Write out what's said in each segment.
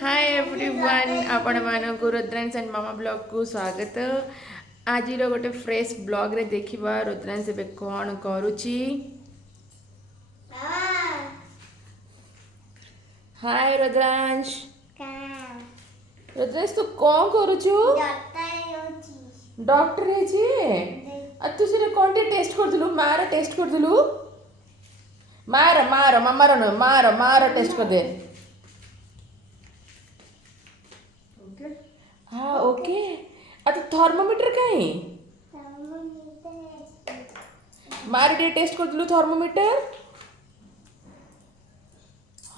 Hi everyone आपण मानकु Rudransh and mama blog को स्वागत। आज गोटे फ्रेश ब्लॉग रे देखिबा रुद्रांश बे कोन करूची। हाय रुद्रांश। रुद्रांश तू कौन करूछु? डॉक्टर है जी। आ तू से कोन टेस्ट करथलु? मार टेस्ट करथलु? मार मार मामा रो मार मार टेस्ट कर दे। हाँ ओके। तो थर्मोमीटर कहीं मार टे टेस्ट कर दिलु थर्मोमीटर।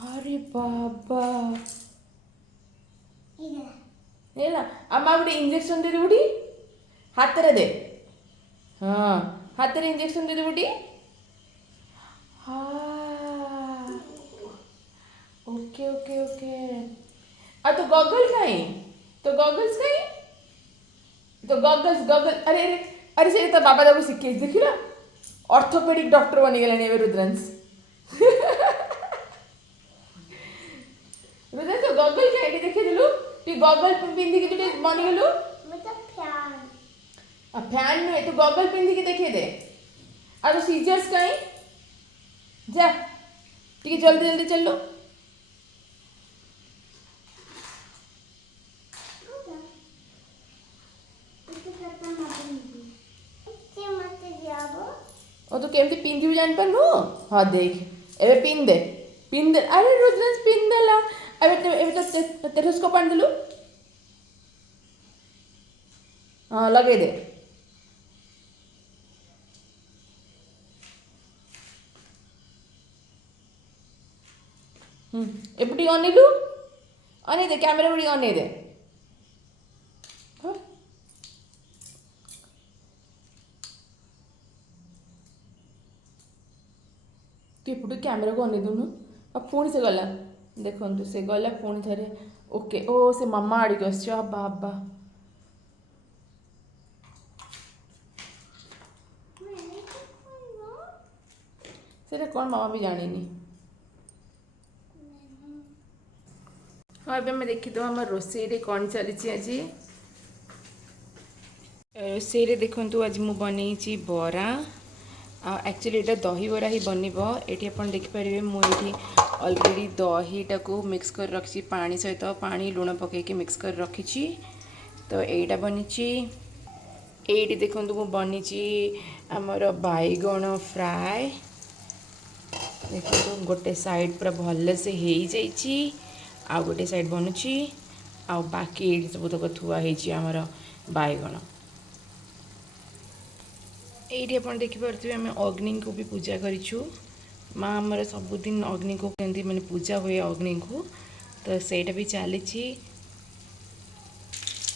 अरे बाबा ये ना अम्मा गोटे इंजेक्शन दे देबुटी हाथ रे दे। हाँ हाथ रे इंजेक्शन दे देबुटी। हाँ ओके ओके ओके। आ तो गॉगल कहीं तो गॉगल्स कहीं तो गॉगल्स गॉगल अरे अरे अरे से तो बाबा जाबू शिखे देखिल ऑर्थोपेडिक डॉक्टर बनी गलानी एबे रुद्रांश। रुद्रांश तो गॉगल कहीं देखे दिलु तू गॉगल पिंदी के तू बनी गेलु। फैन आ फैन में तू गॉगल पिंदी के देखे दे। आ तो सीजर्स कहीं जा ठीक जल्दी जल्दी चलो। ओ तो केमती पिंदी जान पारनु। हाँ देख एबे पिन दे अरे रुद्रांश पिन देला। एबे तो स्टेथोस्कोप आन देलु। हाँ लगे दे। एपटी अनेलु अने दे कैमरा बड़ी अने दे। तू एपटू कैमेरा को अने दूनु आ पुणी से गला देखु से गला पुणी थे ओके ओ से मामा आड़ के आस बाबा से कौन मामा भी जानी। हाँ अब मैं देखी तो आम रोसे कौन चली आज रोसे देखु आज मु बनई बरा एक्चुअली ये दही बरा ही बनब ये आप देखिपारे मुझे अलरेडी दहीटा को मिक्स कर रखी पानी सहित पानी लुण पकईकि मिक्स कर रखी तो यहीटा बनी ये देखो मु बनी आमर बैगण फ्राए देखो गोटे साइड पूरा भल से हो जाइए आ गोटे साइड बनुची आ बाकी ये सब तक थुआ आमर बैगण ये आप देखिपे आम अग्नि को भी पूजा करूँ माँ आमर सबुदिन अग्नि को कहते मैंने पूजा हुए अग्नि को तो सहीटा भी चली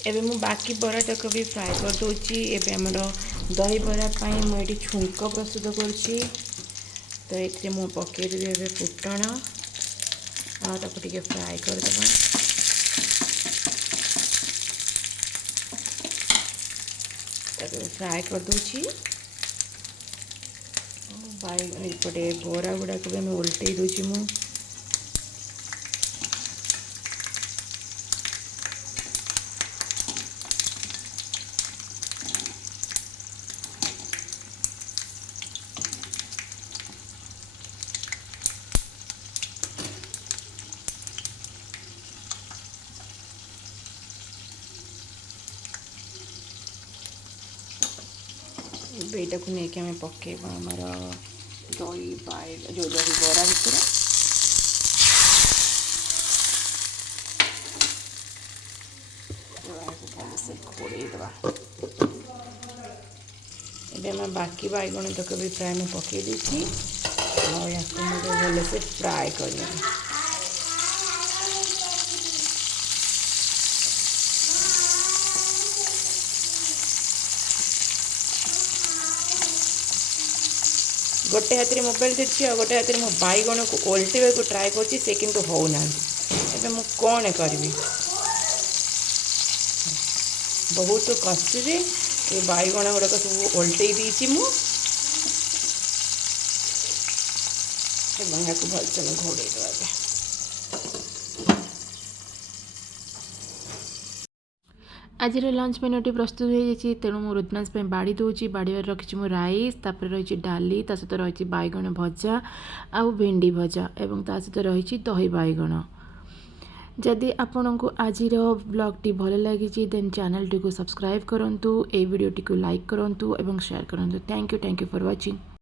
एबे मु बाकी बराटाक भी फ्राए कर दूची। एबे आमर दही बरा पाई मुझे छुंक प्रस्तुत करुँची तो ये मु पकईदेवी एबे फुटण आगे टे फ्राए करदे फ्राए कर दूची बैगपटे बरा गुड़ाक भी आम उल्टे दूची मु बेटा को लेकिन आम पकेबा आमर दही जो दही बरा भितर भलसे घोड़ेदवा एवं बाकी बैगण तक भी फ्राए में पकई देती भलसे फ्राए कर गोटे हाथ में मोबाइल धरती और गोटे हाथ में मो बैगण को ओल्टेवा को ट्राए कर किंतु होना मु कौन करी बहुत कष्ट ये बैगण गुड़ाक सब ओल्टे देती मु भलसे घोड़े देवा। आज लंच मेन्यूटी प्रस्तुत हो जाए तेणु मु रुद्रांश बाड़ी दूची बाड़ी रखी मु राइस तापर रही डाली ता सहित रही बैगण भजा आउ भेंडी भजा एवं ता सहित रही दही बैगण। जदि आपण को आज ब्लॉगटी भल लगी देन चैनल टी को सब्सक्राइब करूँ, ए वीडियो टी को लाइक करूँ और शेयर करूँ। Thank you for watching.